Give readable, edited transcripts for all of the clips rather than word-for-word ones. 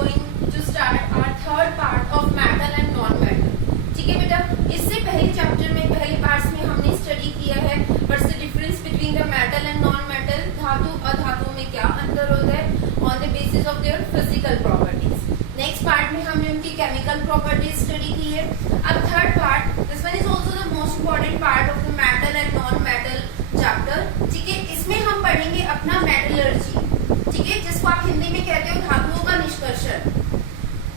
going to start our third part of metal and non-metal. ठीक है बेटा, इससे पहले चैप्टर में पहले पार्ट्स में हमने स्टडी किया है what's the difference between the metal and non-metal, धातु अधातु में क्या अंतर होता है on the basis of their physical properties. Next part में हमने उनकी केमिकल प्रॉपर्टीज स्टडी की है. अब third part, this one is also the most important part of the metal and non-metal chapter. ठीक है, इसमें हम पढ़ेंगे अपना मेटलर्जी. ठीक है, जिसको आप हिंदी में कहते हो धातुओं का निष्कर्षण.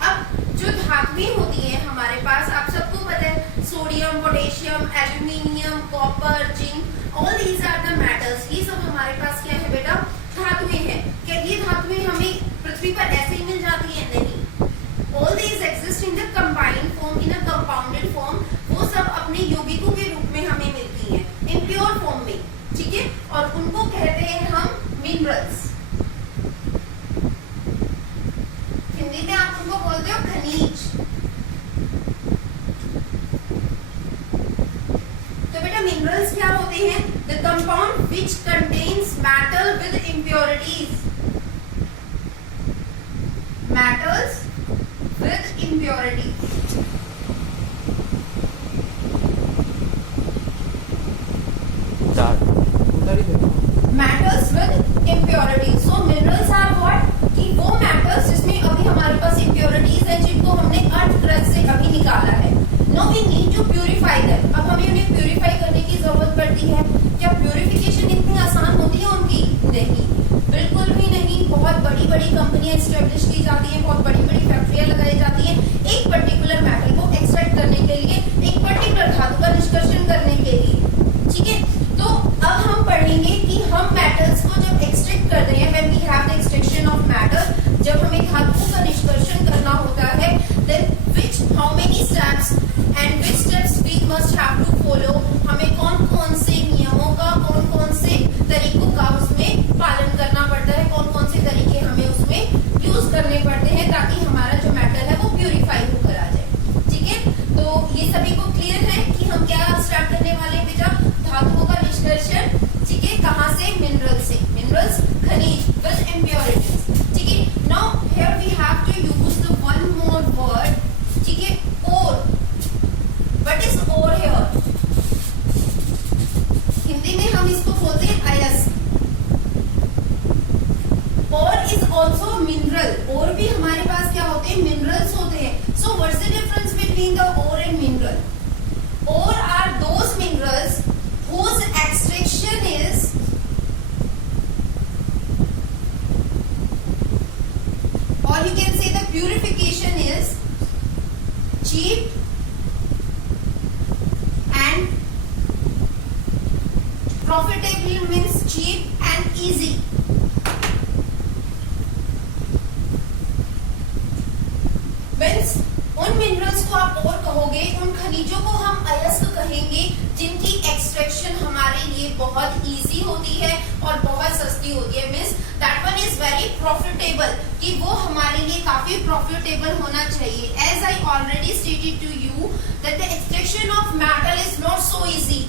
अब जो धातुएं होती हैं हमारे पास, आप सबको पता है sodium, potassium, aluminium, copper, zinc, all these are the metals. ये सब हमारे पास क्या है बेटा, धातुएं हैं. क्या ये धातुएं हमें पृथ्वी पर ऐसे ही मिल जाती है? नहीं. All these exist in the combined form, in a compounded form. वो सब अपने यौगिकों के रूप में हमें मिलती हैं, इम्प्योर फॉर्म में. ठीक है, और उनको कहते हैं हम मिनरल्स. हिंदी में आप उनको बोलते हो खनिज. तो बेटा मिनरल्स क्या होते हैं? The compound which contains metal with impurities. Metals with impurities. Metals with impurities. So minerals are what, कि वो मेटल्स जिसमें अभी हमारे पास इम्प्योरिटीज है, जिनको हमने अर्थ क्रस्ट से अभी निकाला है. No we need to purify them. अब हमें उन्हें प्यूरिफाई करने की जरूरत पड़ती है. क्या प्यूरिफिकेशन इतनी आसान होती है उनकी? नहीं, बिल्कुल भी नहीं. बहुत बड़ी बड़ी कंपनियां एस्टेब्लिश की जाती हैं, बहुत बड़ी बड़ी फैक्ट्रियां लगाई जाती हैं एक पर्टिकुलर मेटल को एक्सट्रैक्ट करने के लिए, एक पर्टिकुलर धातु का निष्कर्षण करने के लिए. ठीक है, तो अब हम पढ़ेंगे कि हम मेटल्स को जब एक्सट्रैक्ट करते हैं, when we have the extraction of metal, जब हमें धातुओं का निष्कर्षण करना होता है, then which how many steps and which steps we must have to follow. हमें कौन कौन से नियमों का, कौन कौन से तरीकों का उसमें पालन करना पड़ता है, कौन कौन से तरीके हमें उसमें यूज करने पड़ते हैं ताकि हमारा जो मेटल है वो प्यूरिफाई होकर आ जाए. ठीक है, तो ये सभी को क्लियर है कि हम क्या स्टार्ट करने वाले हैं बेटा? धातुओं का निष्कर्षण. ठीक है, कहां से? मिनरल से. मिनरल्स खनिज विद इम्प्योरिटीज. ठीक है, now here we have to use the one more word. ठीक है, ore. What is ore here? Hindi में हम इसको बोलते हैं अयस्क. Ore is also mineral. Ore भी हमारे पास क्या होते हैं? मिनरल्स होते हैं. So what's the difference between the ore and mineral? Ore are those minerals whose extraction is or you can say the purification is cheap and profitable, means cheap and easy. Means उन minerals को आप और कहोगे, उन खनिजों को हम अयस्क कहेंगे, जिनकी एक्सट्रैक्शन हमारे लिए बहुत इजी होती है और बहुत सस्ती होती है. Means that one is very profitable, कि वो हमारे लिए काफी प्रॉफिटेबल होना चाहिए. As I already stated to you that the extraction of metal is not so easy.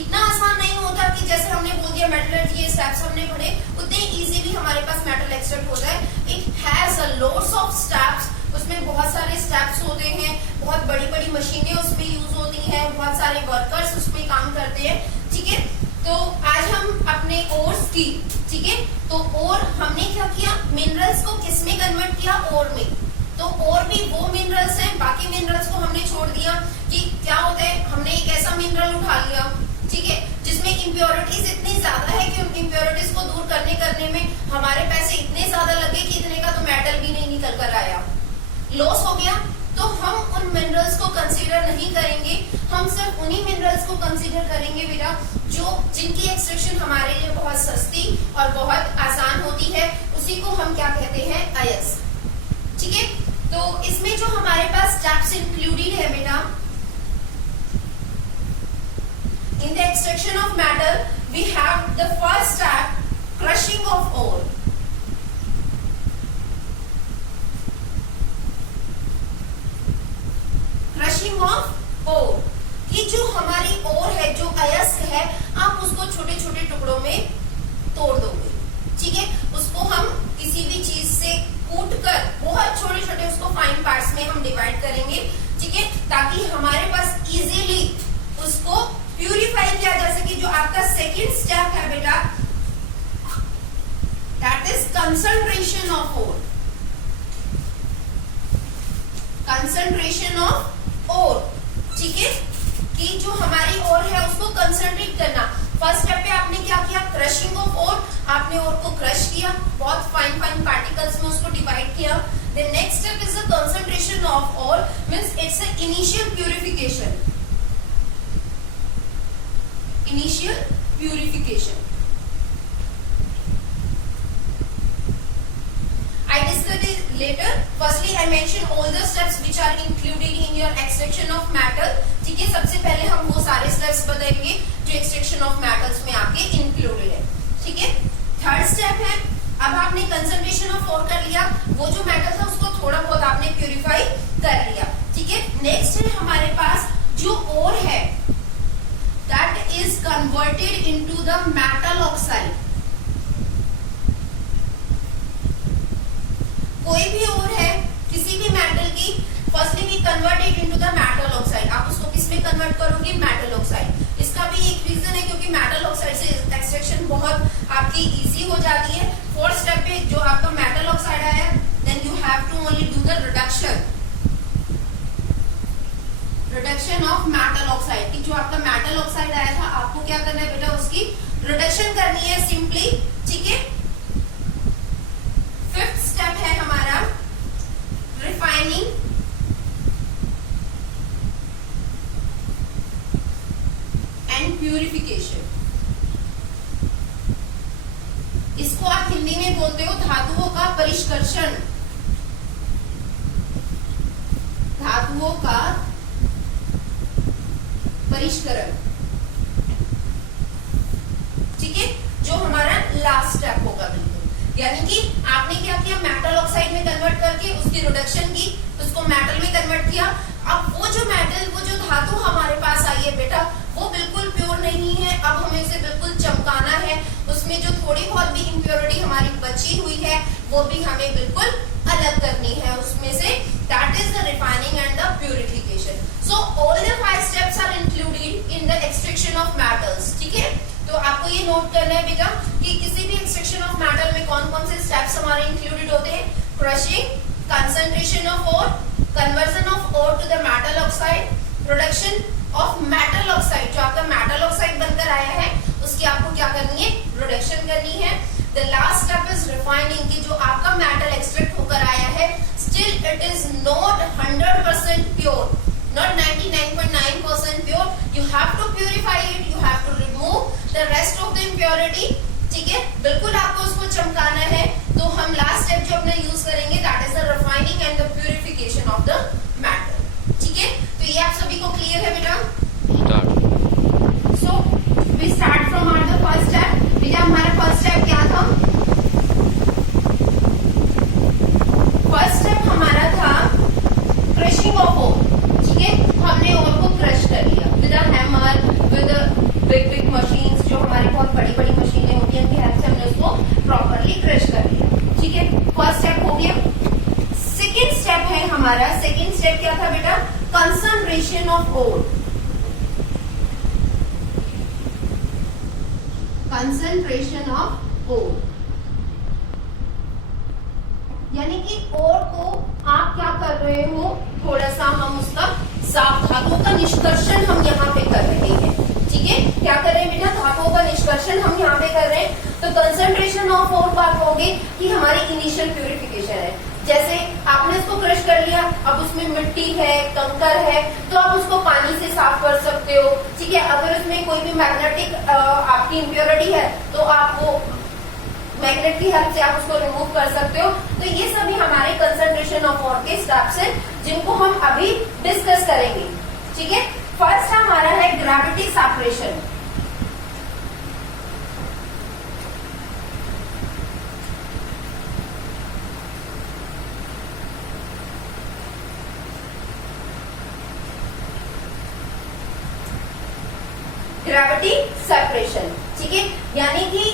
इतना आसान नहीं होता कि जैसे हमने बोल दिया मेटलर्जी के स्टेप्स हमने पढ़े, उतने इजीली हमारे पास मेटल एक्सट्रैक्ट होता है. It has a lots of steps. उसमें बहुत सारे स्टेप्स होते हैं, बहुत बड़ी बड़ी मशीनें उसमें यूज होती हैं, बहुत सारे वर्कर्स उसमें काम करते हैं. ठीक है, तो आज हम अपने ओर्स की, ठीक है, तो ओर हमने क्या किया? मिनरल्स को किसमें कन्वर्ट किया? ओर में. तो ओर भी वो मिनरल्स हैं, बाकी मिनरल्स को हमने छोड़ दिया. कि क्या होता है, हमने एक ऐसा मिनरल उठा लिया, ठीक है, जिसमें इम्प्योरिटीज इतनी ज्यादा है कि उन इम्प्योरिटीज को दूर करने में हमारे पैसे इतने ज्यादा लगे कि इतने का तो मेटल भी नहीं निकल कर आया, लॉस हो गया. तो हम उन मिनरल्स को कंसीडर नहीं करेंगे. हम सिर्फ उन्हीं मिनरल्स को कंसीडर करेंगे बेटा जिनकी एक्सट्रैक्शन हमारे लिए बहुत सस्ती और बहुत आसान होती है. उसी को हम क्या कहते हैं? अयस्क. ठीक है, तो इसमें जो हमारे पास स्टेप्स इंक्लूडेड है बेटा, in the extraction of metal we have the first step, crushing of ore. Crushing of ore, कि जो हमारी ओर है, जो अयस्क है, आप उसको छोटे छोटे टुकड़ों में तोड़ दोगे. ठीक है, उसको हम किसी भी चीज से कूट कर बहुत हम डिवाइड करेंगे, ठीक है, ताकि हमारे पास इजीली उसको प्यूरिफाई किया जा सके। जो आपका सेकेंड स्टेप है बेटा, that is concentration of ore. Concentration of ore, ठीक है, कि जो हमारी ओर है उसको कंसंट्रेट करना। फर्स्ट स्टेप पे आपने क्या किया, क्रशिंग ऑफ ओर, आपने ओर को क्रश किया, बहुत फाइन फाइन पार्टिकल्स में उसको डिवाइड किया। The next step is the concentration of ore, means it's a initial purification. Initial purification I discussed it later. Firstly, I mentioned all the steps which are included in your extraction of metal. ठीक है, सबसे पहले हम वो सारे steps बताएंगे जो extraction of metals में आपके इंक्लूडेड है, ठीक है। थर्ड स्टेप है, अब आपने कंसंट्रेशन ऑफ ओर कर लिया, वो जो मेटल था उसको थोड़ा बहुत आपने प्यूरिफाई कर लिया, ठीक है। नेक्स्ट है हमारे पास जो ओर है, that is converted into the metal oxide. कोई भी ओर है किसी भी मेटल की, firstly we converted into the metal oxide. आप उसको किस में कन्वर्ट करोगे, मेटल ऑक्साइड। इसका भी एक रीजन है क्योंकि मेटल ऑक्साइड से एक्सट्रैक्शन बहुत आपकी इजी हो जाती है। फोर्थ स्टेप पे जो आपका मेटल ऑक्साइड आया, then you have to only do the reduction of metal oxide. कि जो आपका मेटल ऑक्साइड आया था, आपको क्या करना है बेटा, उसकी रिडक्शन करनी है सिंपली, ठीक है। फिफ्थ स्टेप है हमारा रिफाइनिंग एंड प्यूरिफिकेशन। इसको आप हिंदी में बोलते हो धातुओं का परिष्करण। धातुओं का परिष्करण, ठीक है, जो हमारा लास्ट स्टेप होगा बिल्कुल। यानी कि आपने क्या किया, मेटल ऑक्साइड में कन्वर्ट करके उसकी रिडक्शन की, उसको मेटल में कन्वर्ट किया। अब वो जो मेटल, वो जो धातु हमारे पास आई है बेटा, वो बिल्कुल प्योर नहीं है। अब हमें उसे बिल्कुल चमकाना है, उसमें जो थोड़ी बहुत भी इम्प्योरिटी हमारी बची हुई है वो भी हमें बिल्कुल अलग करनी है उसमें से। That is the refining and the purification. So all the 5 steps are included in the extraction of metals, ठीक है। तो आपको ये नोट करना है बेटा कि किसी भी एक्सट्रैक्शन ऑफ मेटल में कौन कौन से स्टेप्स हमारे इंक्लूडेड होते हैं। Crushing, concentration of ore, conversion of ore to the metal oxide, production of metal oxide, जो आपका मेटल ऑक्साइड बनकर आया है उसकी आपको क्या करनी है, रिडक्शन करनी है। The last step is refining, कि जो आपका मेटल एक्सट्रैक्ट होकर आया है, still it is not 100% pure, not 99.9% pure. You have to purify it. You have to remove the rest of the impurity. ठीक है, बिल्कुल आपको उसको चमकाना है। तो हम लास्ट स्टेप जो अपना यूज करेंगे, that is the refining and the purification of the metal. ठीक है, तो ये आप सभी को क्लियर है बेटा? So we start from our the first step. बेटा हमारा फर्स्ट स्टेप क्या था? फर्स्ट स्टेप हमारा था क्रशिंग ऑफ ओर। हमने ओर को क्रश कर लिया with a hammer, with big big machines, जो हमारी बहुत बड़ी बड़ी मशीनें होती हैं, उनकी हेल्प से हमने उसको प्रॉपर्ली क्रश कर लिया, ठीक है। फर्स्ट स्टेप हो गया। सेकेंड स्टेप है हमारा, सेकेंड स्टेप क्या था बेटा, concentration of ore. Concentration of ore यानी कि ओर को आप क्या कर रहे हो, थोड़ा सा हम उसका साफ धातुओं का निष्कर्षण हम यहाँ पे कर रहे हैं, ठीक है। क्या कर रहे हैं बेटा, धातुओं का निष्कर्षण हम यहाँ पे कर रहे हैं। तो कंसंट्रेशन ऑफ ओर बात होगी कि हमारी इनिशियल प्यूरिफिकेशन है। जैसे आपने इसको क्रश कर लिया, अब उसमें मिट्टी है, कंकर है, तो आप उसको पानी से साफ कर सकते हो, ठीक है। अगर उसमें कोई भी मैग्नेटिक आपकी इम्प्योरिटी है तो आप वो मैग्नेट की हेल्प से आप उसको रिमूव कर सकते हो। तो ये सभी हमारे कंसंट्रेशन ऑफ ओर के स्टेप्स हैं जिनको हम अभी डिस्कस करेंगे, ठीक है। फर्स्ट हमारा है ग्रेविटी सेपरेशन। ग्रेविटी सेपरेशन, ठीक है। यानी कि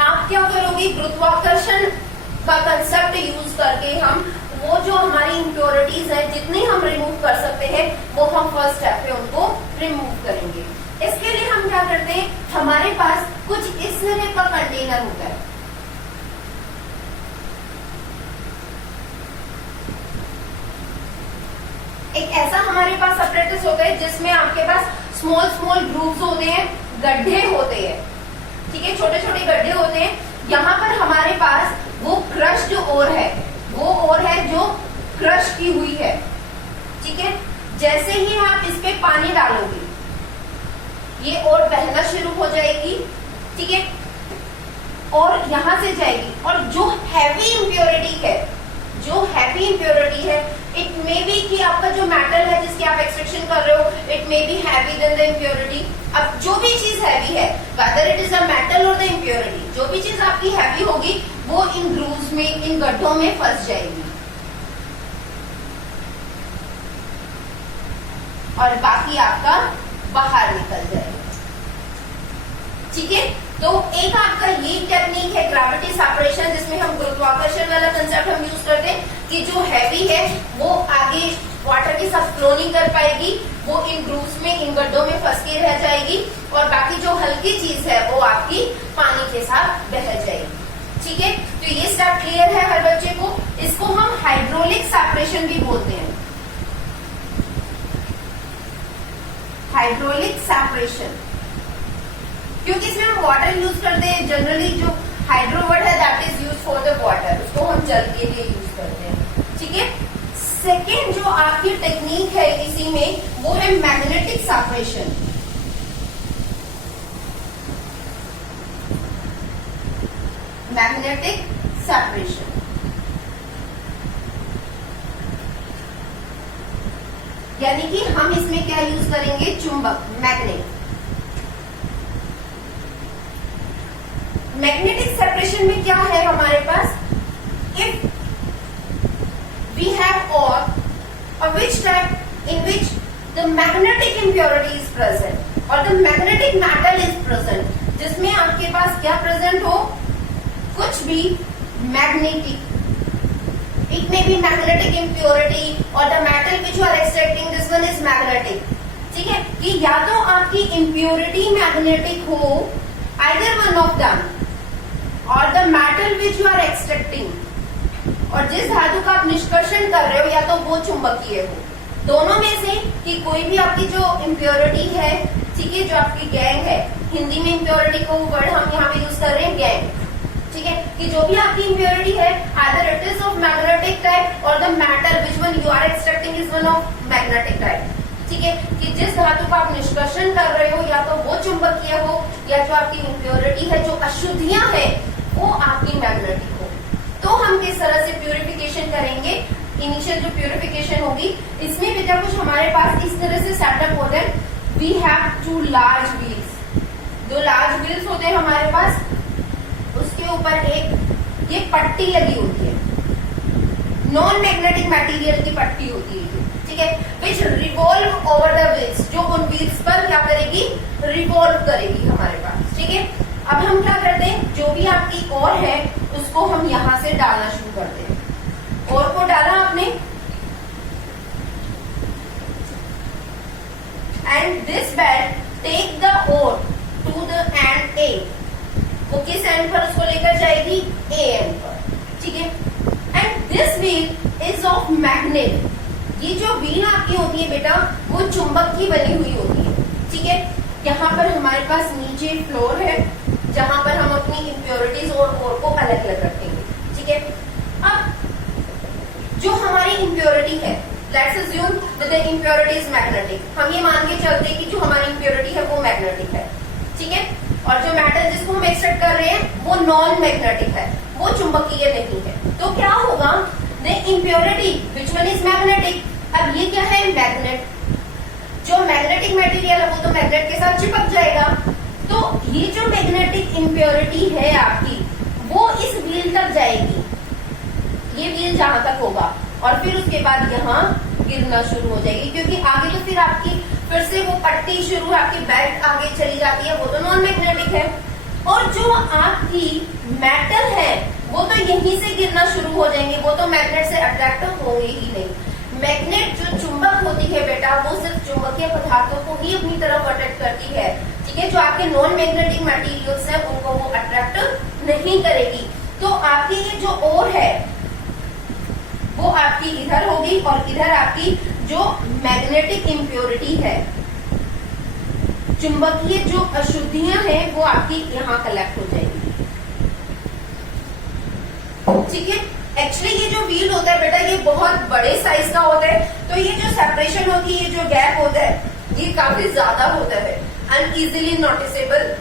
आप क्या करोगे, गुरुत्वाकर्षण का कंसेप्ट यूज करके हम वो जो हमारी इम्प्योरिटी इम्प्योरिटीज हैं जितनी हम रिमूव कर सकते हैं वो हम फर्स्ट स्टेप पे उनको रिमूव करेंगे। इसके लिए हम क्या करते हैं, हमारे पास कुछ इस तरह का कंटेनर होता है। एक ऐसा हमारे पास apparatus होता है जिसमें आपके पास स्मॉल स्मॉल ग्रूव्स होते हैं, गड्ढे होते हैं, ठीक है, छोटे छोटे गड्ढे होते हैं। यहाँ पर हमारे पास वो क्रश्ड ओर है, वो ओर है जो क्रश की हुई है, ठीक है। जैसे ही आप इस पे पानी डालोगे ये ओर बहना शुरू हो जाएगी, ठीक है, और यहां से जाएगी। और जो हैवी इंप्योरिटी है, जो हैवी इंप्योरिटी है, इट मे बी कि आपका जो मेटल है जिसकी आप एक्सट्रैक्शन कर रहे हो, it may be heavy then the impurity. अब जो भी चीज हैवी है, whether it is a metal और द इंप्योरिटी, जो भी चीज आपकी हैवी होगी वो इन ग्रूव्स में, इन गड्ढों में फंस जाएगी और बाकी आपका बाहर निकल जाएगा, ठीक है। तो एक आपका ये टेक्निक है ग्रेविटी सेपरेशन, जिसमें हम गुरुत्वाकर्षण वाला कंसेप्ट हम यूज करते हैं कि जो हैवी है वो आगे वाटर के साथ फ्लो नहीं कर पाएगी, वो इन ग्रूव्स में, इन गड्ढों में फंस के रह जाएगी, और बाकी जो हल्की चीज है वो आपकी पानी के साथ बह जाएगी, ठीक है। तो ये स्टेप क्लियर है हर बच्चे को। इसको हम हाइड्रोलिक सेपरेशन भी बोलते हैं, हाइड्रोलिक सेपरेशन, क्योंकि इसमें हम वाटर यूज करते हैं। जनरली जो हाइड्रो वर्ड है that is use for the water, उसको हम जल के लिए यूज करते हैं, ठीक है। सेकेंड जो आपकी टेक्निक है इसी में, वो है मैग्नेटिक सेपरेशन। मैग्नेटिक सेपरेशन यानी कि हम इसमें क्या यूज करेंगे, चुंबक, मैग्नेट। मैग्नेटिक सेपरेशन में क्या है हमारे पास, if we have or which type in which the magnetic impurity is present or the magnetic metal is present, जिसमें आपके पास क्या प्रेजेंट हो, कुछ भी magnetic, it may be magnetic impurity or the metal which you are extracting, this one is magnetic, ठीक है। कि या तो आपकी impurity मैग्नेटिक हो, either one of them, or the metal which you are extracting, और जिस धातु का आप निष्कर्षण कर रहे हो या तो वो चुंबकीय हो, दोनों में से कि कोई भी आपकी जो इम्प्योरिटी है, ठीक है, जो आपकी गैंग है, हिंदी में इम्प्योरिटी को वर्ड हम यहाँ पे यूज कर रहे हैं गैंग, ठीक है, कि जो भी आपकी इम्प्योरिटी है either it is of magnetic type or the metal which one you are extracting is one of magnetic type, ठीक है, कि जिस धातु का आप निष्कर्षण कर रहे हो या तो वो चुंबकीय हो या जो आपकी इम्प्योरिटी है, जो अशुद्धियां है वो आपकी मैग्नेटिक हो। तो हम किस तरह से प्यूरिफिकेशन करेंगे, इनिशियल जो प्यूरिफिकेशन होगी इसमें बेटा कुछ हमारे पास इस तरह से सेटअप होता है। We have two large wheels, दो लार्ज व्हील्स होते हैं हमारे पास, उसके ऊपर एक ये पट्टी लगी होती है, नॉन मैग्नेटिक मटेरियल की पट्टी होती है, ठीक है, विच रिवॉल्व ओवर द व्हील्स, जो उन व्हील्स पर क्या करेगी, रिवॉल्व करेगी हमारे पास, ठीक है। अब हम क्या करते हैं, जो भी आपकी ओर है उसको हम यहां से डालना शुरू करते हैं। ओर को डाला आपने, and this bed take the ore to the end a, वो किस एंड पर उसको लेकर जाएगी, ए एंड पर, ठीक है। And this wheel is of magnet, ये जो व्हील आपकी होती है बेटा वो चुंबक की बनी हुई होती है, ठीक है। यहाँ पर हमारे पास नीचे फ्लोर है जहां पर हम अपनी इम्प्योरिटीज और ओर को अलग अलग रखेंगे, ठीक है। अब जो हमारी इम्प्योरिटी है, let's assume that the impurity is magnetic, हम ये मान के चलते हैं कि जो हमारी इम्प्योरिटी है वो मैग्नेटिक है, ठीक है, और जो मेटल जिसको हम एक्सट्रैक्ट कर रहे हैं वो नॉन मैग्नेटिक है, वो चुंबकीय नहीं है। तो क्या होगा, the impurity which one is magnetic, अब ये क्या है, मैग्नेट, जो मैग्नेटिक मटेरियल है वो तो मैग्नेट के साथ चिपक जाएगा, तो ये जो मैग्नेटिक इम्प्योरिटी है आपकी वो इस व्हील तक जाएगी, ये व्हील जहां तक होगा, और फिर उसके बाद यहाँ गिरना शुरू हो जाएगी, क्योंकि आगे तो फिर आपकी फिर से वो पट्टी शुरू, आपकी बेल्ट आगे चली जाती है, वो तो नॉन मैग्नेटिक है, और जो आपकी मेटल है वो तो यहीं से गिरना शुरू हो जाएंगे, वो तो मैग्नेट से अट्रैक्ट होंगे ही नहीं। मैग्नेट जो चुंबक होती है बेटा, वो सिर्फ चुंबकीय पदार्थों को ही अपनी तरफ अट्रैक्ट करती है, ठीक है। जो आपके नॉन मैग्नेटिक मटेरियल्स हैं उनको वो अट्रैक्ट नहीं करेगी। तो आपकी ये जो ओर है वो आपकी इधर होगी और इधर आपकी जो मैग्नेटिक इम्प्योरिटी है, चुंबकीय जो अशुद्धियां हैं वो आपकी यहाँ कलेक्ट हो जाएगी, ठीक है। एक्चुअली ये जो व्हील होता है बेटा ये बहुत बड़े साइज का होता है, तो ये जो सेपरेशन होती है, ये जो गैप होता है ये काफी ज्यादा होता है, अनइजिली नोटिसेबल।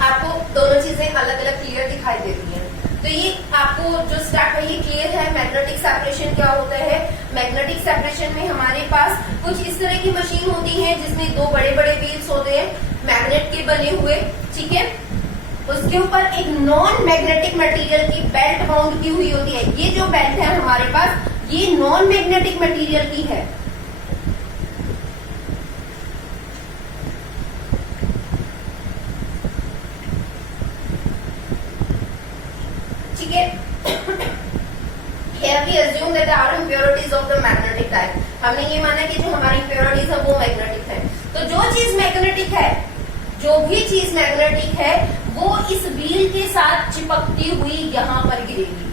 आपको दोनों चीजें अलग अलग क्लियर दिखाई देती हैं। तो ये आपको जो स्टार्ट में ये क्लियर है मैग्नेटिक सेपरेशन क्या होता है। मैग्नेटिक सेपरेशन में हमारे पास कुछ इस तरह की मशीन होती है जिसमें दो बड़े बड़े व्हील्स होते हैं मैग्नेट के बने हुए, ठीक है। उसके ऊपर एक नॉन मैग्नेटिक मटेरियल की बेल्ट बाउंड की हुई होती है। ये जो बेल्ट है हमारे पास ये नॉन मैग्नेटिक मटेरियल की है, ठीक है। Here we assume that there are impurities of the magnetic type. हमने ये माना कि जो हमारी impurities है वो मैग्नेटिक है। तो जो चीज मैग्नेटिक है, जो भी चीज मैग्नेटिक है वो इस व्हील के साथ चिपकती हुई यहाँ पर गिरेगी,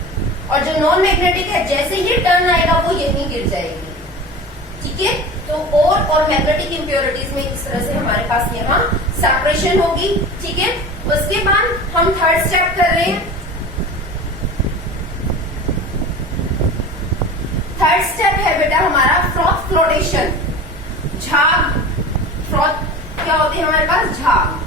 और जो नॉन मैग्नेटिक है जैसे ही टर्न आएगा वो यहीं गिर जाएगी, ठीक है। तो और मैग्नेटिक इम्प्योरिटीज में इस तरह से हमारे पास यहाँ सेपरेशन होगी, ठीक है। उसके बाद हम थर्ड स्टेप कर रहे हैं। थर्ड स्टेप है बेटा हमारा फ्रॉथ फ्लोटेशन, झाग। फ्रॉथ क्या होती है हमारे पास, झाग।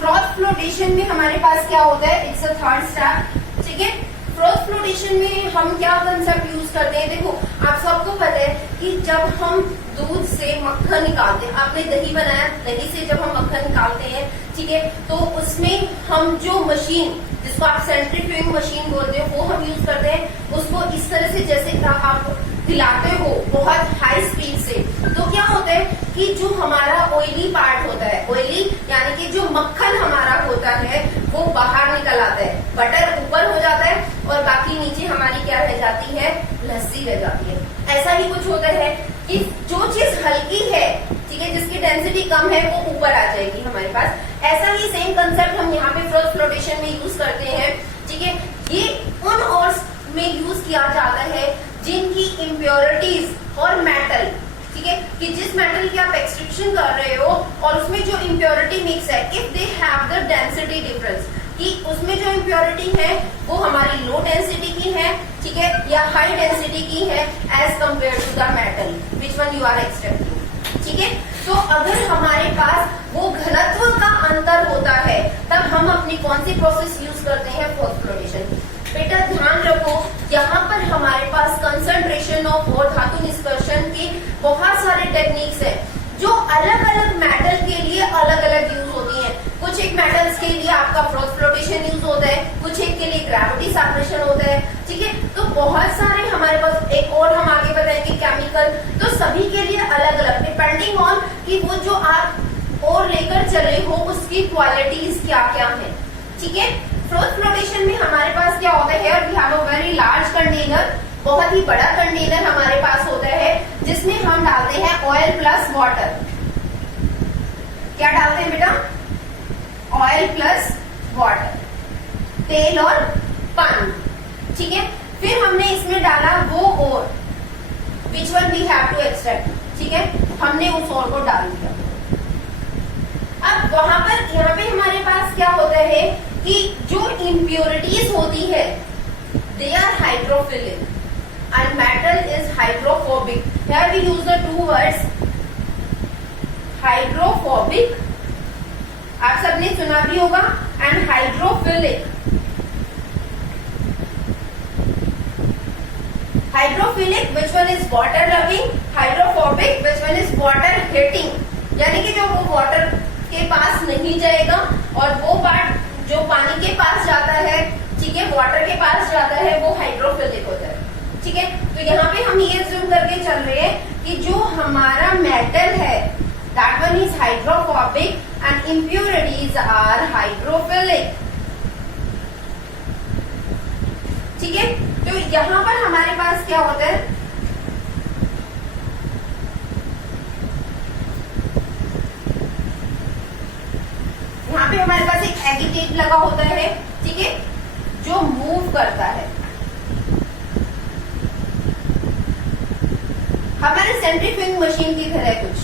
फ्रॉथ फ्लोटेशन में हमारे पास क्या होता है, इट्स अ थर्ड स्टेप, ठीक है। फ्रॉथ फ्लोटेशन में हम क्या कंसेप्ट यूज करते हैं, देखो आप सबको पता है कि जब हम दूध से मक्खन निकालते हैं, आपने दही बनाया, दही से जब हम मक्खन निकालते हैं, ठीक है, तो उसमें हम जो मशीन जिसको आप सेंट्रीफ्यूजिंग मशीन बोलते हो वो हम यूज करते हैं। उसको इस तरह से जैसे आप हिलाते हो बहुत हाई स्पीड से, तो क्या होता है कि जो हमारा ऑयली पार्ट होता है, ऑयली यानी कि जो मक्खन हमारा होता है वो बाहर निकल आता है, बटर ऊपर हो जाता है और बाकी नीचे हमारी क्या रह जाती है, लस्सी रह जाती है। ऐसा ही कुछ होता है कि जो चीज हल्की है, ठीक है, जिसकी डेंसिटी कम है वो ऊपर आ जाएगी हमारे पास। ऐसा ही सेम कंसेप्ट हम यहाँ पे फ्रॉथ फ्लोटेशन में यूज करते हैं, ठीक है। ये उन ऑर्स में यूज किया जाता है जिनकी इम्प्योरिटीज और मेटल, ठीक है, कि जिस मेटल की आप एक्सट्रैक्शन कर रहे हो और उसमें जो इम्प्योरिटी मिक्स है, if they have the density difference, कि उसमें जो इम्प्योरिटी है वो हमारी लो डेंसिटी की है, ठीक है, या हाई डेंसिटी की है as compare to the metal which one you are extracting, ठीक है। तो अगर हमारे पास वो घनत्व का अंतर होता है तब हम अपनी कौन सी प्रोसेस यूज करते हैं, फ्रॉथ फ्लोटेशन। बेटा ध्यान रखो यहाँ पर हमारे पास कंसंट्रेशन ऑफ और धातु निष्कर्षण के बहुत सारे टेक्निक्स हैं जो अलग अलग मेटल के लिए अलग अलग यूज होती हैं। कुछ एक मेटल्स के लिए आपका फ्रॉथ फ्लोटेशन यूज होता है, कुछ एक के लिए ग्रेविटी सेपरेशन होता है, ठीक है। तो बहुत सारे हमारे पास, एक और हम आगे बताएंगे केमिकल, तो सभी के लिए अलग अलग डिपेंडिंग ऑन कि वो जो आप और लेकर चले हो उसकी क्वालिटीज क्या क्या है, ठीक है। फ्रॉथ फ्लोटेशन में हमारे पास क्या होता है, we have a very large container, बहुत ही बड़ा कंटेनर हमारे पास होता है जिसमें हम डालते हैं ऑयल प्लस वाटर। क्या डालते हैं बेटा, ऑयल प्लस वाटर, तेल और पानी, ठीक है। फिर हमने इसमें डाला वो ore which one we have to extract, ठीक है, हमने उस और को डाल दिया। अब वहां पर यहाँ पे हमारे पास क्या होता है कि जो इम्प्योरिटीज होती है they are hydrophilic and metal is hydrophobic. Here we use the two words hydrophobic, आप सबने सुना भी होगा, and hydrophilic. Hydrophilic which one is water loving, hydrophobic which one is water hating, यानी कि जो वो वाटर के पास नहीं जाएगा और वो पार्ट जो पानी के पास जाता है, ठीक है, वाटर के पास जाता है, वो हाइड्रोफिलिक होता है, ठीक है। तो यहाँ पे हम ये जूम करके चल रहे हैं कि जो हमारा मेटल है that one is hydrophobic and impurities are hydrophilic, ठीक है, तो यहाँ पर हमारे पास क्या होता है, यहाँ पे हमारे पास एक एगिटेट लगा होता है, ठीक है, जो मूव करता है हमारे सेंट्रीफ्यूगिंग मशीन की तरह कुछ,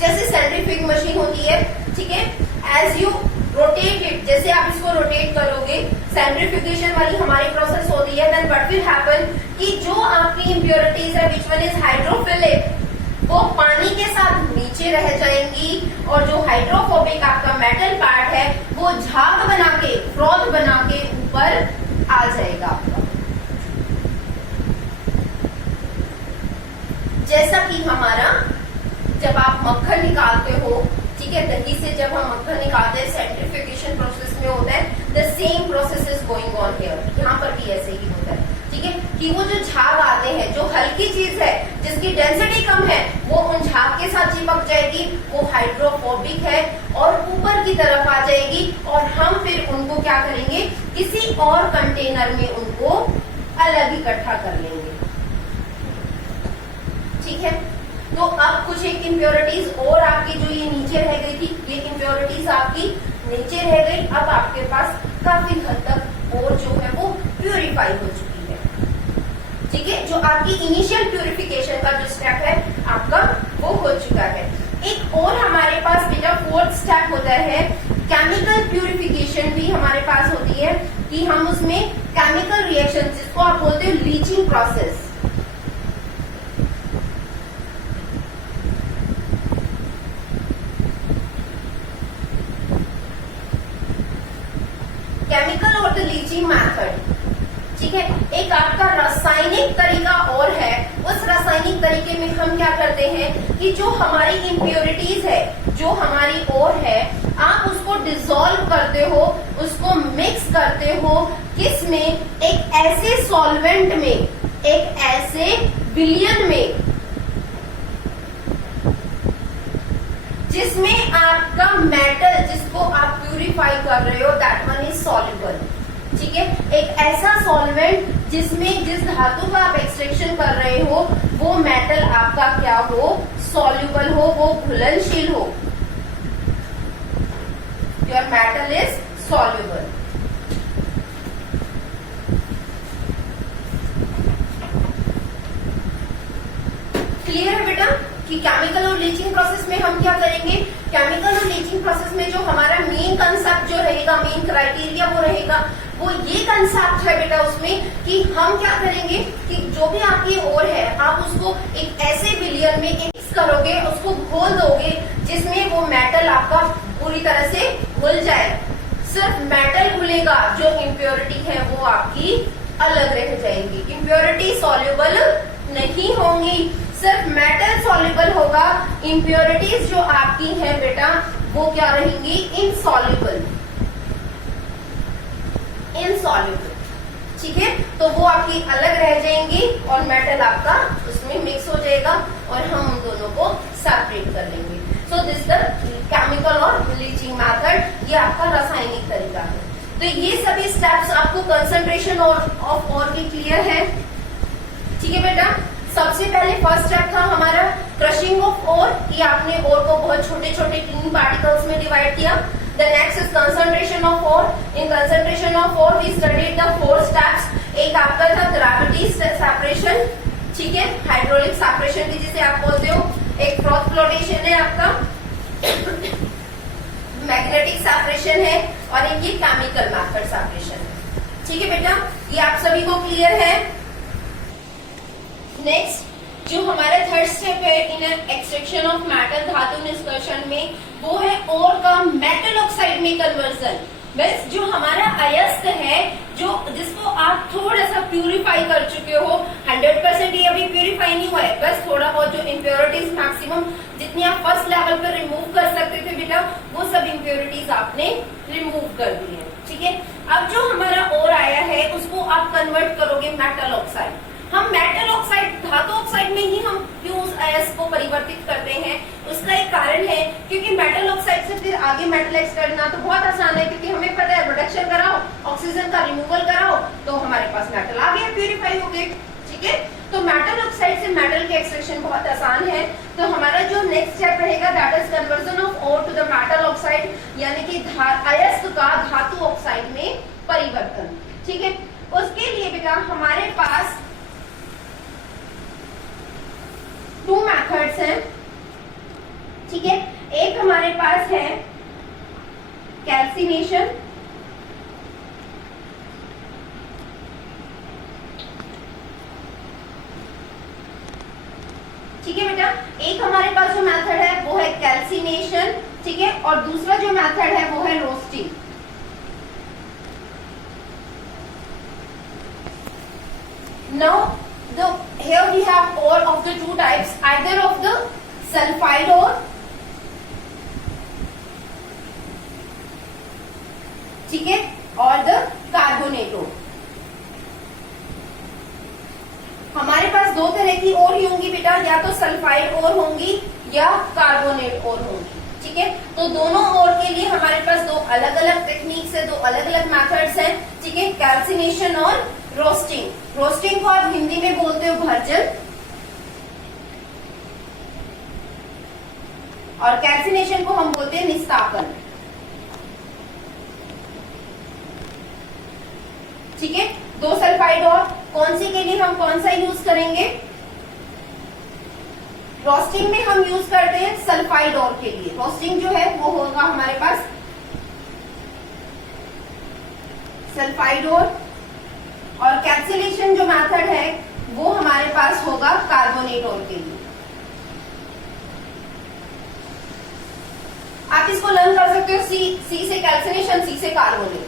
जैसे सेंट्रीफ्यूगिंग मशीन होती है, ठीक है, एज यू रोटेट इट, जैसे आप इसको रोटेट करोगे, सेंट्रीफ्यूगेशन वाली हमारी प्रोसेस होती है, देन व्हाट विल हैपन कि जो आपकी इंप्योरिटीज है विच वन इज हाइड्रोफिलिक, वो पानी के साथ नीचे रह जाएंगी, और जो हाइड्रोफोबिक आपका मेटल पार्ट है वो झाग बना के, फ्रॉथ बना के ऊपर आ जाएगा आपका। जैसा कि हमारा जब आप मक्खन निकालते हो, ठीक है, दही से जब हम मक्खन निकालते हैं सेंट्रीफ्यूगेशन प्रोसेस में होता है, the same process is going on here, यहाँ पर भी ऐसे ही होता है, ठीक है, कि वो जो झाग आते हैं, जो हल्की चीज है जिसकी डेंसिटी कम है, वो उन झाग के साथ चिपक जाएगी, वो हाइड्रोफोबिक है और ऊपर की तरफ आ जाएगी, और हम फिर उनको क्या करेंगे, किसी और कंटेनर में उनको अलग इकट्ठा कर लेंगे, ठीक है। तो अब कुछ एक इम्प्योरिटीज और आपकी जो ये नीचे रह गई थी, ये इम्प्योरिटीज आपकी नीचे रह गई, अब आपके पास काफी हद तक और जो है वो प्यूरिफाई हो चुकी है, ठीक है, जो आपकी इनिशियल प्यूरिफिकेशन का जो स्टेप है आपका वो हो चुका है। एक और हमारे पास बेटा फोर्थ स्टेप होता है केमिकल प्यूरिफिकेशन, भी हमारे पास होती है कि हम उसमें केमिकल रिएक्शन, जिसको आप बोलते हो लीचिंग प्रोसेस, केमिकल और द लीचिंग मेथड, ठीक है, एक आपका रासायनिक तरीका और है, उस रासायनिक तरीके में हम क्या करते हैं कि जो हमारी इम्प्योरिटीज है, जो हमारी और है, आप उसको डिसॉल्व करते हो, उसको मिक्स करते हो, किसमें, एक ऐसे सॉल्वेंट में, एक ऐसे विलयन में जिसमें आपका मेटल, जिसको आप प्यूरिफाई कर रहे हो, दैट वन इज सॉल्युबल, ठीक है, एक ऐसा सॉल्वेंट जिसमें जिस धातु का आप एक्सट्रैक्शन कर रहे हो वो मेटल आपका क्या हो, सॉल्युबल हो, वो घुलनशील हो, your metal is soluble. Clear है बेटा कि केमिकल और लीचिंग प्रोसेस में हम क्या करेंगे, केमिकल और लीचिंग प्रोसेस में जो हमारा मेन कंसेप्ट जो रहेगा, मेन क्राइटेरिया वो रहेगा, वो ये कंसेप्ट है बेटा उसमें कि हम क्या करेंगे कि जो भी आपकी ओर है आप उसको एक ऐसे विलियन में मिक्स करोगे, उसको घोल दोगे जिसमें वो मेटल आपका पूरी तरह से घुल जाए, सिर्फ मेटल घुलेगा, जो इम्प्योरिटी है वो आपकी अलग रह जाएगी, इम्प्योरिटी सॉल्युबल नहीं होंगी, सिर्फ मेटल सॉल्युबल होगा, इम्प्योरिटीज जो आपकी है बेटा वो क्या रहेंगी, इनसॉल्युबल, इनसॉल्युबल, ठीक है, तो वो आपकी अलग रह जाएंगी और मेटल आपका उसमें मिक्स हो जाएगा और हम उन दोनों को सेपरेट कर लेंगे। सो दिस द केमिकल और लीचिंग मेथड, ये आपका रासायनिक तरीका है। तो ये सभी स्टेप्स आपको कंसंट्रेशन और ऑफ ओर की क्लियर है, ठीक है बेटा। सबसे पहले फर्स्ट स्टेप था हमारा क्रशिंग ऑफ ओर, कि आपने ओर को बहुत छोटे छोटे टीनी पार्टिकल्स में डिवाइड किया। The next is concentration of ore. In concentration of ore, we studied the 4 steps. एक आपका था ग्रेविटी सेपरेशन, ठीक है, हाइड्रोलिक सेपरेशन भी जिसे आप बोलते हो, एक फ्रॉथ फ्लोटेशन है आपका, मैग्नेटिक सेपरेशन है, और एक ये केमिकल मेथड सेपरेशन है, ठीक है बेटा, ये आप सभी को क्लियर है। नेक्स्ट जो हमारा थर्ड स्टेप है इन एक्सट्रैक्शन ऑफ मेटल, धातु निष्कर्षण में, वो है ओर का मेटल ऑक्साइड में कन्वर्जन। बस जो हमारा अयस्क है, जो जिसको आप थोड़ा सा प्यूरिफाई कर चुके हो, 100% ये अभी प्यूरिफाई नहीं हुआ है, बस थोड़ा बहुत जो इम्प्योरिटीज मैक्सिमम जितनी आप फर्स्ट लेवल पर रिमूव कर सकते थे बेटा, वो सब इम्प्योरिटीज आपने रिमूव कर दी है, ठीक है। अब जो हमारा ओर आया है उसको आप कन्वर्ट करोगे मेटल ऑक्साइड। हम मेटल ऑक्साइड, धातु ऑक्साइड में ही हम क्यों उस अयस्क को परिवर्तित करते हैं, उसका एक कारण है, क्योंकि मेटल ऑक्साइड से फिर आगे मेटल एक्स करना तो बहुत आसान है, क्योंकि हमें पता है रिडक्शन कराओ, ऑक्सीजन का रिमूवल कराओ, तो हमारे पास मेटल आ इट, ठीक है। तो मेटल ऑक्साइड से मेटल के एक्सट्रैक्शन बहुत आसान है। तो हमारा जो नेक्स्ट स्टेप रहेगा that is conversion of ore to the metal oxide, यानी कि अयस्क का धातु ऑक्साइड में परिवर्तन, ठीक है। उसके लिए बेटा हमारे पास 2 मेथड्स हैं, ठीक है। एक हमारे पास है कैल्सिनेशन, ठीक है बेटा। एक हमारे पास जो मेथड है वो है कैल्सिनेशन, ठीक है, और दूसरा जो मेथड है वो है roasting. Now here we have ore of the 2 types, either of the sulfide ore, ठीक है, और द कार्बोनेट ore। हमारे पास 2 तरह की ओर ही होंगी बेटा, या तो सल्फाइड ओर होंगी या कार्बोनेट ओर होंगी, ठीक है। तो दोनों ओर के लिए हमारे पास 2 अलग अलग टेक्निक्स है, 2 अलग अलग मेथड्स हैं, ठीक है। कैल्सिनेशन और रोस्टिंग। रोस्टिंग को आप हिंदी में बोलते हो भर्जन, और कैल्सिनेशन को हम बोलते हैं निस्तापन, ठीक है। 2 सल्फाइड और कौन सी के लिए हम कौन सा यूज करेंगे? रोस्टिंग में हम यूज करते हैं सल्फाइड और के लिए। रोस्टिंग जो है वो होगा हमारे पास सल्फाइड और कैल्सिनेशन जो मेथड है वो हमारे पास होगा कार्बोनेट और के लिए। आप इसको लर्न कर सकते हो सी से कैल्सिनेशन, सी से कार्बोनेट,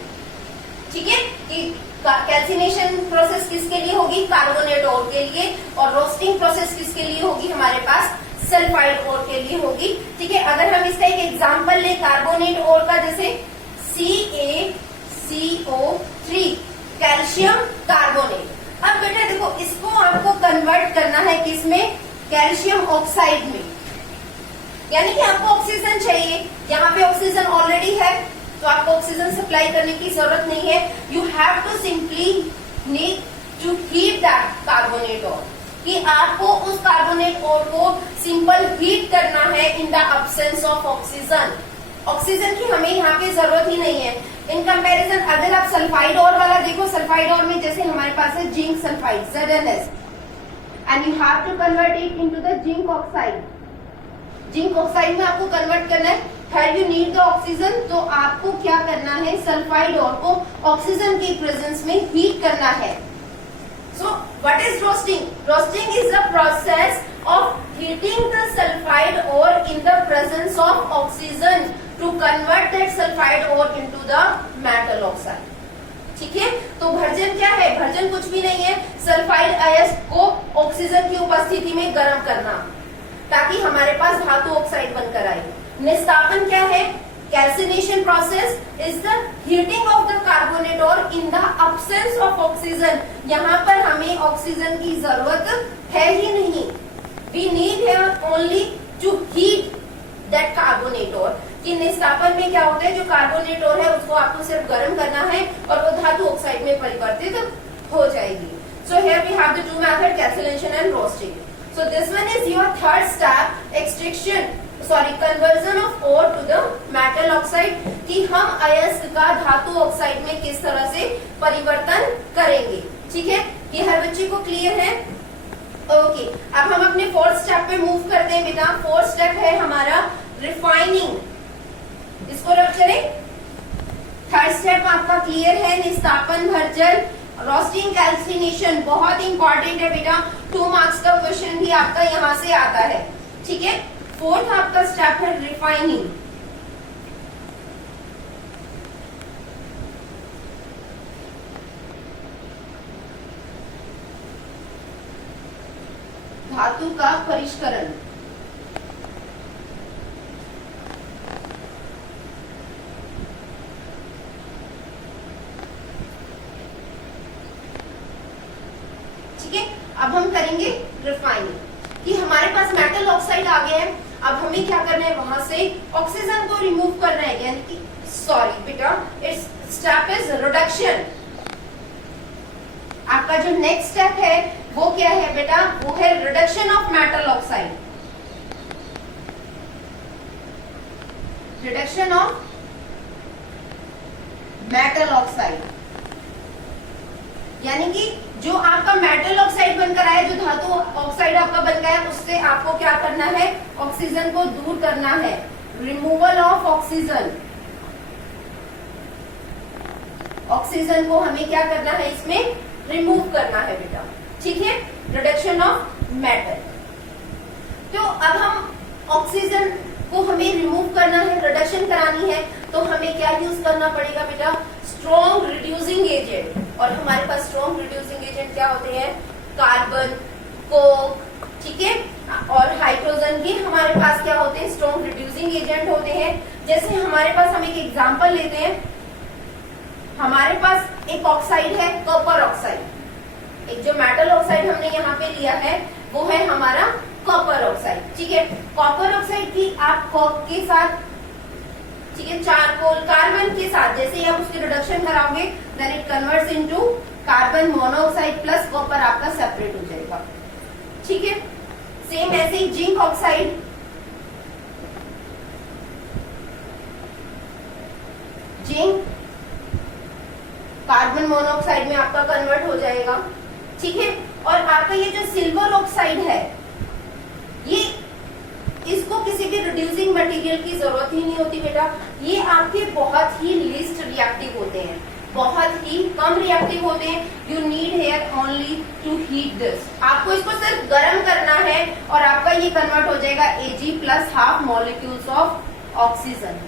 ठीक है। कि कैल्सिनेशन प्रोसेस किसके लिए होगी? कार्बोनेट ओर के लिए, और रोस्टिंग प्रोसेस किसके लिए होगी? हमारे पास सल्फाइड ओर के लिए होगी, ठीक है। अगर हम इसका एक एग्जांपल ले कार्बोनेट ओर का, जैसे CaCO3 कैल्शियम कार्बोनेट। अब बेटा देखो, इसको आपको कन्वर्ट करना है किसमें? कैल्शियम ऑक्साइड में, यानी कि आपको ऑक्सीजन चाहिए। यहाँ पे ऑक्सीजन ऑलरेडी है तो आपको ऑक्सीजन सप्लाई करने की जरूरत नहीं है। You have to simply need to heat that carbonate ore, कि आपको उस कार्बोनेट ओर को सिंपल हीट करना है इन the absence of oxygen. Oxygen की हमें यहाँ पे जरूरत ही नहीं है। इन कंपैरिजन अगर आप सल्फाइड ओर वाला देखो, सल्फाइड ओर में जैसे हमारे पास है zinc sulphide ZnS, and you have to convert it into the zinc oxide. Zinc oxide में आपको कन्वर्ट करना है। Here you need the oxygen, तो आपको क्या करना है? सल्फाइड ओर को ऑक्सीजन की प्रेजेंस में हीट करना है। So what is roasting? Roasting is the process of heating the sulfide ore in the presence of oxygen to convert that sulfide ore into the metal oxide. ठीक है। तो version क्या है? Version कुछ भी नहीं है, सल्फाइड अयस्क को ऑक्सीजन की उपस्थिति में गर्म करना ताकि हमारे पास धातु ऑक्साइड बनकर आए। निस्तापन क्या है? Calcination process is the heating of the carbonate ore in the absence of oxygen. यहाँ पर हमें ऑक्सीजन की जरूरत है ही नहीं। We need here only to heat that carbonate ore. कि निस्तापन में क्या होता है? जो कार्बोनेट और है उसको आपको सिर्फ गर्म करना है और वो धातु ऑक्साइड में परिवर्तित हो जाएगी। So here we have the 2 method, calcination and roasting. So this one is your third step, extraction conversion of ore to the metal oxide, कि हम अयस्क का धातु ऑक्साइड में किस तरह से परिवर्तन करेंगे, ठीक है। ये हर बच्चे को क्लियर है? ओके। अब हम अपने 4th स्टेप पे मूव करते हैं बेटा। 4th स्टेप है हमारा रिफाइनिंग, इसको रख करें। 3rd स्टेप आपका क्लियर है, निस्तापन, भर्जन, रोस्टिंग, कैल्सिनेशन। बहुत इंपॉर्टेंट है बेटा, 2 मार्क्स का क्वेश्चन भी आपका यहाँ से आता है, ठीक है। 4th आपका स्टेप है रिफाइनिंग। धातु का परिष्करण। ठीक है। अब हम करेंगे रिफाइनिंग, कि हमारे पास मेटल ऑक्साइड आ गया है। अब हमें क्या करना है? वहां से ऑक्सीजन को रिमूव करना है, यानी कि सॉरी बेटा, इट्स स्टेप इज रिडक्शन। आपका जो नेक्स्ट स्टेप है वो क्या है बेटा, वो है reduction of metal oxide. Reduction of metal oxide, यानी कि जो आपका मेटल ऑक्साइड बनकर आया, जो धातु ऑक्साइड आपका बन गया, उससे आपको क्या करना है, ऑक्सीजन को दूर करना है। रिमूवल ऑफ ऑक्सीजन, ऑक्सीजन को हमें क्या करना है, इसमें रिमूव करना है बेटा, ठीक है। Reduction of metal. तो अब हम ऑक्सीजन को हमें रिमूव करना है, रिडक्शन करानी है, तो हमें क्या यूज करना पड़ेगा बेटा, स्ट्रॉन्ग रिड्यूसिंग एजेंट। और हमारे पास स्ट्रॉन्ग रिड्यूसिंग एजेंट क्या होते हैं, कार्बन, कोक, ठीक है, और हाइड्रोजन, ये हमारे पास क्या होते हैं, स्ट्रॉन्ग रिड्यूसिंग एजेंट होते हैं। जैसे हमारे पास, हम एक एग्जांपल लेते हैं, हमारे पास एक ऑक्साइड है कॉपर ऑक्साइड। एक जो मेटल ऑक्साइड हमने यहाँ पे लिया है वो है हमारा कॉपर ऑक्साइड, ठीक है। कॉपर ऑक्साइड की आप कोक के साथ, ठीक है, चारकोल, कार्बन के साथ जैसे ही आप उसकी रिडक्शन कराओगे, then it converts into carbon monoxide plus copper आपका सेपरेट हो जाएगा, ठीक है। सेम ऐसे ही zinc oxide, zinc carbon monoxide में आपका कन्वर्ट हो जाएगा, ठीक है। और आपका ये जो सिल्वर ऑक्साइड है, ये इसको किसी भी रिड्यूसिंग मटेरियल की जरूरत ही नहीं होती बेटा, ये आपके बहुत ही लिस्ट रिएक्टिव होते हैं, बहुत ही कम रिएक्टिव होते हैं। You need here only to heat this, आपको इसको सिर्फ गर्म करना है और आपका ये कन्वर्ट हो जाएगा Ag plus half molecules of oxygen,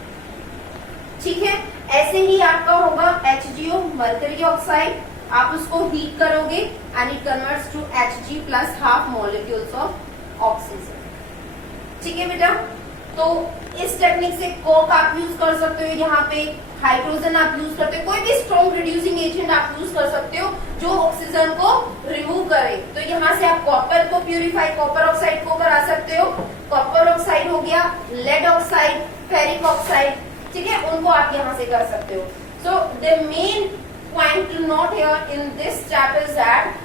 ठीक है। ऐसे ही आपका होगा HgO, मर्करी ऑक्साइड, आप उसको हीट करोगे and it converts to Hg plus half molecules of oxygen, ठीक है बेटा। तो इस टेक्निक से कोक आप यूज कर सकते हो, यहाँ पे हाइड्रोजन आप यूज करते हो, कोई भी स्ट्रॉन्ग रिड्यूसिंग एजेंट आप यूज कर सकते हो जो ऑक्सीजन को रिमूव करे। तो यहाँ से आप कॉपर को प्यूरिफाई, कॉपर ऑक्साइड को करा सकते हो। कॉपर ऑक्साइड हो गया, लेड ऑक्साइड, फेरिक ऑक्साइड, ठीक है, उनको आप यहाँ से कर सकते हो। So the main point two note here in this step is that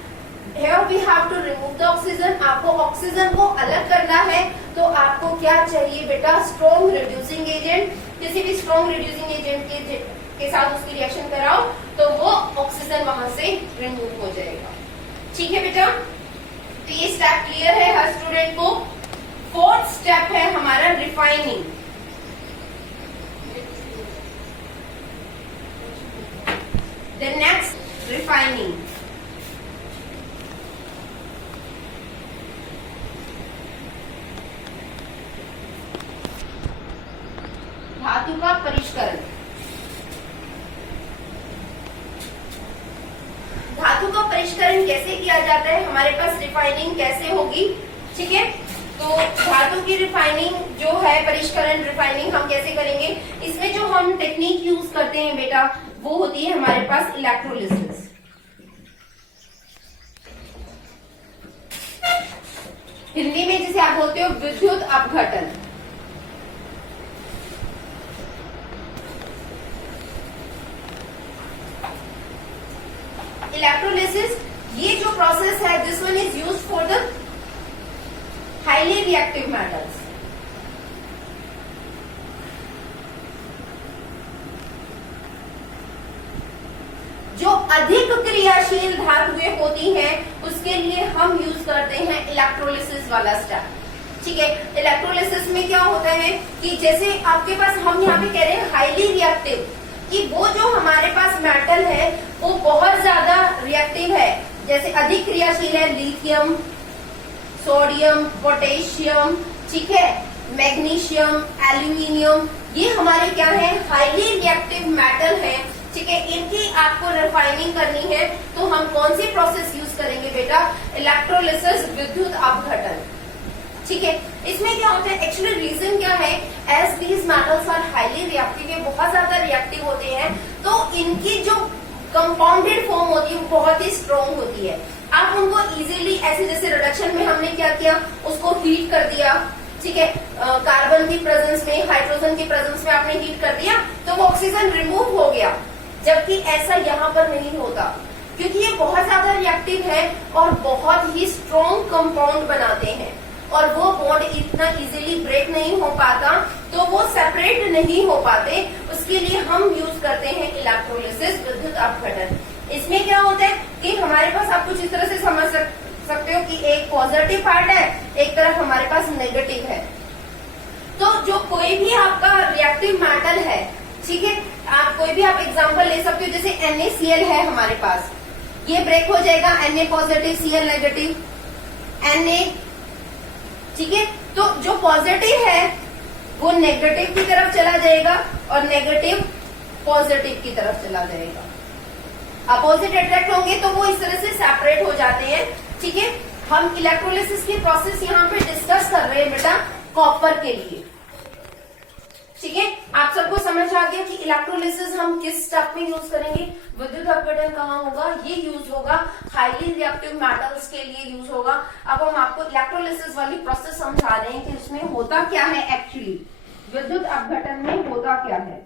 here we have to remove the oxygen। आपको ऑक्सीजन को अलग करना है, तो आपको क्या चाहिए बेटा, स्ट्रॉन्ग रिड्यूसिंग एजेंट। किसी भी स्ट्रॉन्ग रिड्यूसिंग एजेंट के साथ उसकी रिएक्शन कराओ तो वो ऑक्सीजन वहां से रिमूव हो जाएगा, ठीक है बेटा। तो ये स्टेप क्लियर है हर स्टूडेंट को। फोर्थ स्टेप है हमारा रिफाइनिंग। द नेक्स्ट रिफाइनिंग, धातु का परिष्करण। धातु का परिष्करण कैसे किया जाता है, हमारे पास रिफाइनिंग कैसे होगी, ठीक है। तो धातु की रिफाइनिंग जो है, परिष्करण रिफाइनिंग हम कैसे करेंगे, इसमें जो हम टेक्निक यूज करते हैं बेटा, वो होती है हमारे पास इलेक्ट्रोलिसिस। हिंदी में जिसे आप बोलते हो विद्युत अपघटन। इलेक्ट्रोलिसिस, ये जो प्रोसेस है, this one is used for the highly reactive metals. जो अधिक क्रियाशील धातुएं होती हैं, उसके लिए हम यूज करते हैं इलेक्ट्रोलिसिस वाला स्टेप, ठीक है। इलेक्ट्रोलिसिस में क्या होता है कि जैसे आपके पास, हम यहाँ पे कह रहे हैं हाईली रिएक्टिव, कि वो जो हमारे पास मेटल है वो बहुत ज्यादा रिएक्टिव है, जैसे अधिक क्रियाशील है, लिथियम, सोडियम, पोटेशियम, ठीक है, मैग्नीशियम, एल्यूमिनियम, ये हमारे क्या है, हाईली रिएक्टिव मेटल है, ठीक है। इनकी आपको रिफाइनिंग करनी है, तो हम कौन सी प्रोसेस यूज करेंगे बेटा, इलेक्ट्रोलिसिस, विद्युत अपघटन, ठीक है। इसमें क्या होता है, एक्चुअली रीजन क्या है, as these metals are highly reactive, ये बहुत ज्यादा रिएक्टिव होते हैं, तो इनकी जो कंपाउंडेड फॉर्म होती है वो बहुत ही स्ट्रॉन्ग होती है। आप उनको इजीली ऐसे, जैसे रिडक्शन में हमने क्या किया, उसको हीट कर दिया, ठीक है, कार्बन की प्रेजेंस में, हाइड्रोजन की प्रेजेंस में आपने हीट कर दिया, तो वो ऑक्सीजन रिमूव हो गया। जबकि ऐसा यहाँ पर नहीं होता, क्योंकि ये बहुत ज्यादा रिएक्टिव है और बहुत ही स्ट्रॉन्ग कंपाउंड बनाते हैं और वो बॉन्ड इतना इजीली ब्रेक नहीं हो पाता, तो वो सेपरेट नहीं हो पाते। उसके लिए हम यूज करते हैं इलेक्ट्रोलिसिस, विद्युत अपघटन। इसमें क्या होता है कि हमारे पास, आप कुछ इस तरह से समझ सकते हो कि एक पॉजिटिव पार्ट है, एक तरफ हमारे पास नेगेटिव है। तो जो कोई भी आपका रिएक्टिव मेटल है, ठीक है, आप कोई भी आप एग्जांपल ले सकते हो, जैसे NaCl है हमारे पास, ये ब्रेक हो जाएगा Na positive Cl negative, Na, ठीक है। तो जो पॉजिटिव है वो नेगेटिव की तरफ चला जाएगा और नेगेटिव पॉजिटिव की तरफ चला जाएगा। अपोजिट अट्रैक्ट होंगे तो वो इस तरह से सेपरेट हो जाते हैं, ठीक है। हम इलेक्ट्रोलिसिस की प्रोसेस यहाँ पे डिस्कस कर रहे हैं बेटा कॉपर के लिए, ठीक है। आप सबको समझ आ गया कि इलेक्ट्रोलिसिस हम किस स्टेप में यूज करेंगे, विद्युत अपघटन कहाँ होगा, ये यूज होगा हाईली रिएक्टिव मेटल्स के लिए यूज होगा। अब हम आपको इलेक्ट्रोलिसिस वाली प्रोसेस समझा रहे हैं कि उसमें होता क्या है, एक्चुअली विद्युत अपघटन में होता क्या है।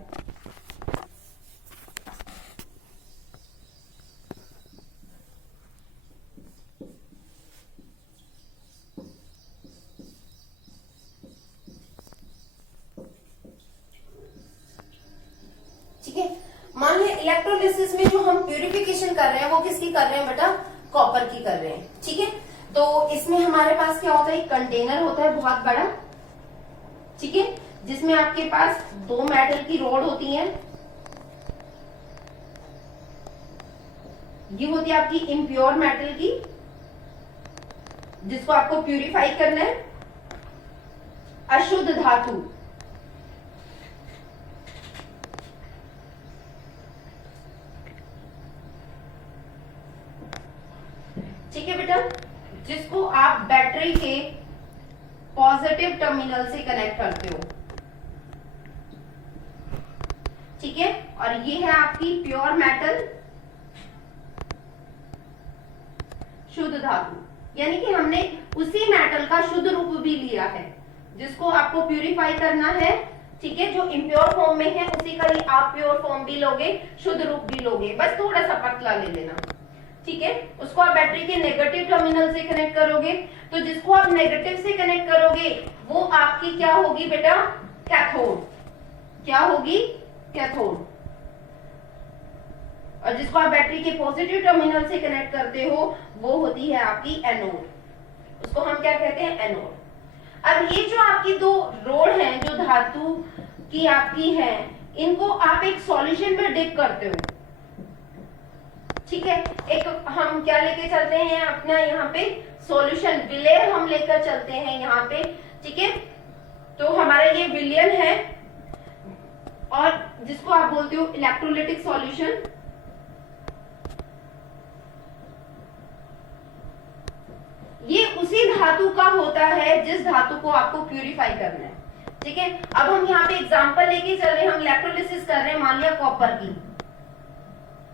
मान लिया इलेक्ट्रोलिसिस में जो हम प्यूरिफिकेशन कर रहे हैं वो किसकी कर रहे हैं बेटा, कॉपर की कर रहे हैं, ठीक है। तो इसमें हमारे पास क्या होता है, एक कंटेनर होता है बहुत बड़ा, ठीक है, जिसमें आपके पास 2 मेटल की रोड होती है। ये होती है आपकी इम्प्योर मेटल की, जिसको आपको प्यूरिफाई करना है। अशुद्ध धातु, ठीक है बेटा, जिसको आप बैटरी के पॉजिटिव टर्मिनल से कनेक्ट करते हो, ठीक है। और ये है आपकी प्योर मेटल, शुद्ध धातु, यानी कि हमने उसी मेटल का शुद्ध रूप भी लिया है, जिसको आपको प्यूरिफाई करना है, ठीक है। जो इम्प्योर फॉर्म में है उसी का ही आप प्योर फॉर्म भी लोगे, शुद्ध रूप भी लोगे, बस थोड़ा सा पतला ले लेना, ठीक है। उसको आप बैटरी के नेगेटिव टर्मिनल से कनेक्ट करोगे, तो जिसको आप नेगेटिव से कनेक्ट करोगे वो आपकी क्या होगी बेटा, कैथोड। क्या होगी, कैथोड। और जिसको आप बैटरी के पॉजिटिव टर्मिनल से कनेक्ट करते हो वो होती है आपकी एनोड। उसको हम क्या कहते हैं, एनोड। अब ये जो आपकी 2 रोड हैं जो धातु की आपकी हैं, इनको आप एक सॉल्यूशन में डिप करते हो, ठीक है। एक हम क्या लेके चलते हैं अपना यहाँ पे सॉल्यूशन, विलेय हम लेकर चलते हैं यहाँ पे, ठीक है। तो हमारा ये विलियन है और जिसको आप बोलते हो इलेक्ट्रोलिटिक सॉल्यूशन। ये उसी धातु का होता है जिस धातु को आपको प्यूरिफाई करना है, ठीक है। अब हम यहाँ पे एग्जांपल लेके चल रहे हैं, हम इलेक्ट्रोलिसिस कर रहे हैं मान लिया कॉपर की,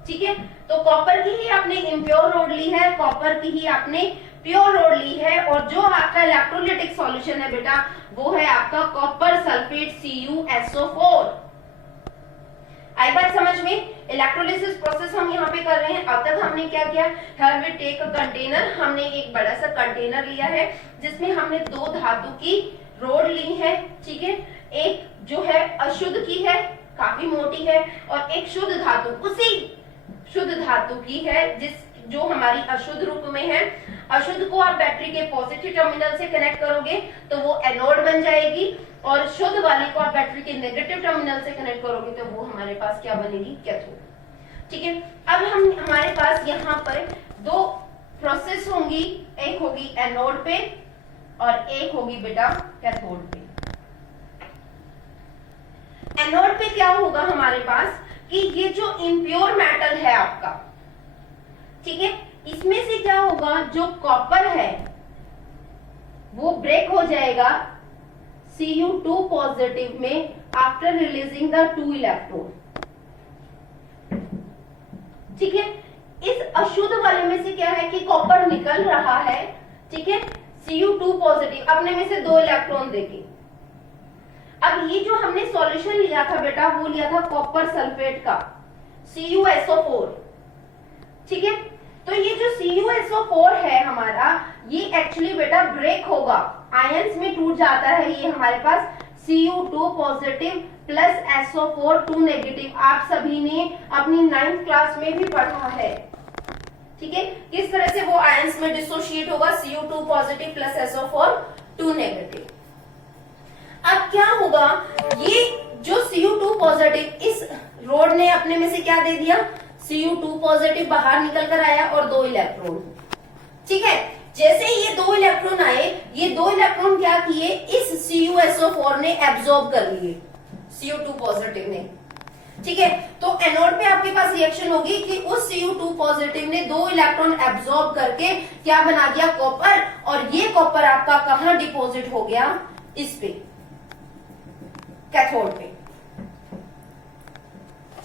ठीक है। तो कॉपर की ही आपने इम्प्योर रोड ली है, कॉपर की ही आपने प्योर रोड ली है, और जो आपका इलेक्ट्रोलिटिक सॉल्यूशन है बेटा वो है आपका कॉपर सल्फेट CuSO4। आई बात समझ में। इलेक्ट्रोलिसिस प्रोसेस हम यहाँ पे कर रहे हैं। अब तक हमने क्या किया, here we take a container, हमने एक बड़ा सा कंटेनर लिया है जिसमें हमने 2 धातु की रोड ली है, ठीक है। एक जो है अशुद्ध की है, काफी मोटी है, और एक शुद्ध धातु, उसी शुद्ध धातु की है जो हमारी अशुद्ध रूप में है। अशुद्ध को आप बैटरी के पॉजिटिव टर्मिनल से कनेक्ट करोगे तो वो एनोड बन जाएगी, और शुद्ध वाली को आप बैटरी के नेगेटिव टर्मिनल से कनेक्ट करोगे तो वो हमारे पास क्या बनेगी, कैथोड, ठीक है। अब हम हमारे पास यहाँ पर 2 प्रोसेस होंगी, एक होगी एनोड पे और एक होगी बेटा कैथोड पे। एनोड पे क्या होगा हमारे पास कि ये जो इम्प्योर मेटल है आपका, ठीक है, इसमें से क्या होगा, जो कॉपर है वो ब्रेक हो जाएगा Cu2 पॉजिटिव में आफ्टर रिलीजिंग द 2 इलेक्ट्रॉन, ठीक है। इस अशुद्ध वाले में से क्या है कि कॉपर निकल रहा है, ठीक है, Cu2 पॉजिटिव अपने में से 2 इलेक्ट्रॉन देके। अब ये जो हमने सॉल्यूशन लिया था बेटा वो लिया था कॉपर सल्फेट का CuSO4। ठीक है। तो ये जो CuSO4 है हमारा, ये एक्चुअली बेटा ब्रेक होगा, आयंस में टूट जाता है। ये हमारे पास Cu2 positive plus SO4 2 negative, आप सभी ने अपनी 9th क्लास में भी पढ़ा है, ठीक है। किस तरह से वो आयंस में डिसोशिएट होगा, Cu2 positive plus SO4 2 negative. अब क्या होगा, ये जो Cu2 पॉजिटिव, इस रोड ने अपने में से क्या दे दिया, Cu2 पॉजिटिव बाहर निकल कर आया और 2 इलेक्ट्रॉन, ठीक है। जैसे ही ये 2 इलेक्ट्रॉन आए, ये 2 इलेक्ट्रॉन क्या किए, इस CuSO4 ने एब्जॉर्ब कर लिए, Cu2 पॉजिटिव ने, ठीक है। तो एनोड पे आपके पास रिएक्शन होगी कि उस Cu2 पॉजिटिव ने 2 इलेक्ट्रॉन एब्जॉर्ब करके क्या बना दिया, कॉपर, और ये कॉपर आपका कहां डिपॉजिट हो गया, इस पे, कैथोड पे,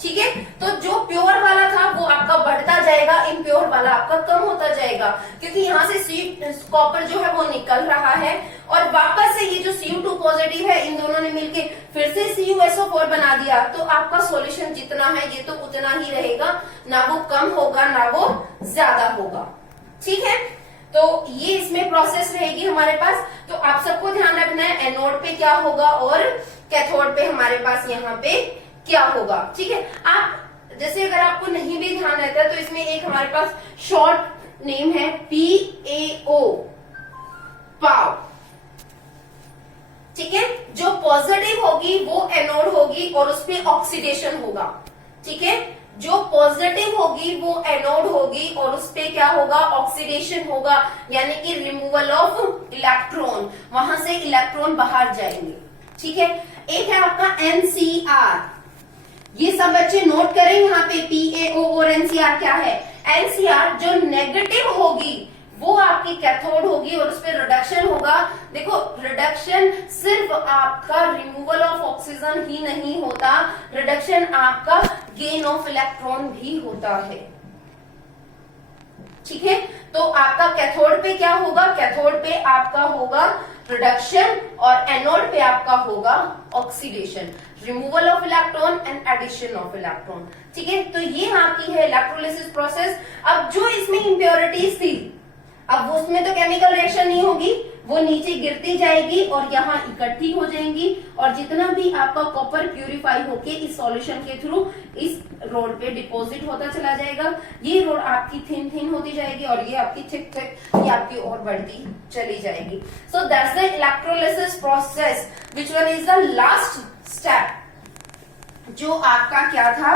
ठीक है। तो जो प्योर वाला था वो आपका बढ़ता जाएगा, इम्प्योर वाला आपका कम होता जाएगा, क्योंकि यहाँ से कॉपर जो है वो निकल रहा है, और वापस से ये जो Cu2 पॉजिटिव है, इन दोनों ने मिलके फिर से CuSO4 बना दिया। तो आपका सॉल्यूशन जितना है ये तो उतना ही रहेगा, ना वो कम होगा ना वो ज्यादा होगा, ठीक है। तो ये इसमें प्रोसेस रहेगी हमारे पास। तो आप सबको ध्यान रखना है, एनोड पे क्या होगा और कैथोड पे हमारे पास यहाँ पे क्या होगा, ठीक है। आप जैसे अगर आपको नहीं भी ध्यान रहता है तो इसमें एक हमारे पास शॉर्ट नेम है PaO, पाव, ठीक है। जो पॉजिटिव होगी वो एनोड होगी और उस पे ऑक्सीडेशन होगा, ठीक है। जो पॉजिटिव होगी वो एनोड होगी और उस पे क्या होगा, ऑक्सीडेशन होगा, यानी कि रिमूवल ऑफ इलेक्ट्रॉन, वहां से इलेक्ट्रॉन बाहर जाएंगे, ठीक है। एक है आपका NCR, ये सब बच्चे नोट करें यहाँ पे, PaO और NCR क्या है। NCR जो नेगेटिव होगी वो आपकी कैथोड होगी और उस पर रिडक्शन होगा। देखो, रिडक्शन सिर्फ आपका रिमूवल ऑफ ऑक्सीजन ही नहीं होता, रिडक्शन आपका गेन ऑफ इलेक्ट्रॉन भी होता है, ठीक है। तो आपका कैथोड पे क्या होगा, कैथोड पे आपका होगा रिडक्शन और एनोड पे आपका होगा oxidation, removal of electron and addition of electron, ठीक है। तो ये आपकी है इलेक्ट्रोलिसिस प्रोसेस। अब जो इसमें इम्प्योरिटीज थी, अब वो उसमें तो केमिकल रिएक्शन नहीं होगी, वो नीचे गिरती जाएगी और यहाँ इकट्ठी हो जाएंगी, और जितना भी आपका कॉपर प्यूरिफाई होके इस सॉल्यूशन के थ्रू इस रोड पे डिपॉजिट होता चला जाएगा। ये रोड आपकी थिन थिन होती जाएगी और ये आपकी थिक थिक, ये आपकी और बढ़ती चली जाएगी। So that's the electrolysis process, which one is the last step, जो आपका क्या था,